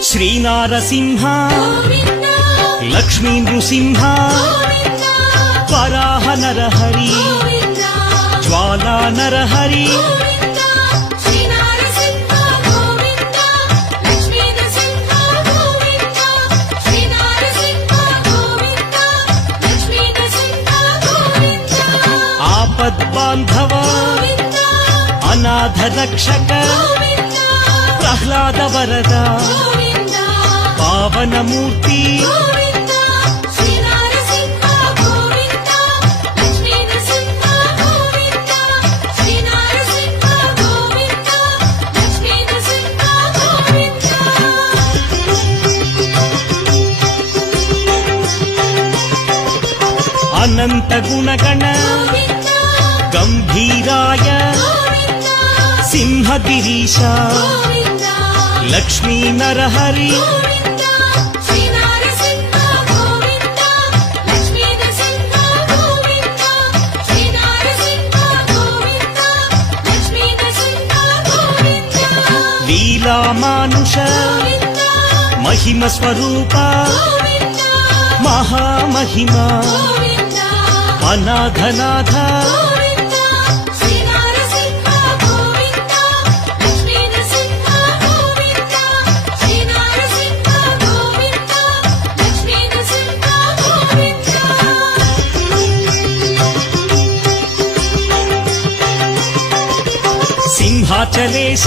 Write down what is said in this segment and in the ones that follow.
శ్రీనారసింహ లక్ష్మీ నృసింహ వరాహ నరహరి జ్వాలా నరహరి ఆపద్బాంధవ అనాథ రక్షక ప్రహ్లాద వరద పావనమూర్తి అనంత గుణగణ గంభీరాయ సింహగిరీశ లక్ష్మీ నరహరి లీలామానుష మహిమ స్వరూప మహామహిమ అనాథనాథ సింహాచలేశ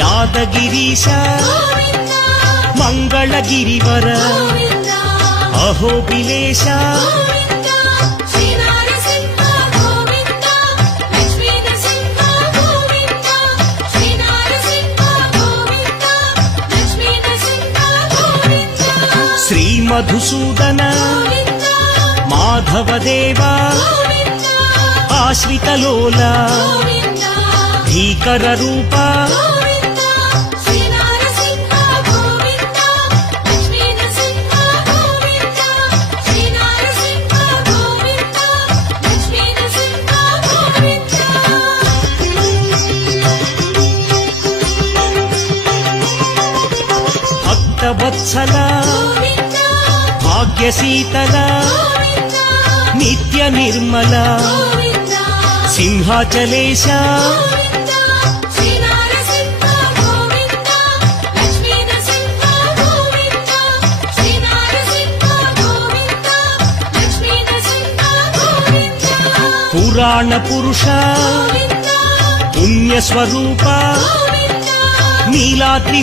యాదగిరీశ మంగళగిరివర అహోబిలేశ శ్రీమధుసూదన మాధవదేవ ఆశ్రితలోల భీకర రూప భక్తవత్సల భాగ్యశీతల నిత్య నిర్మల సింహాచలేశ పురాణ పురుష పుణ్యస్వరూప నీలాద్రి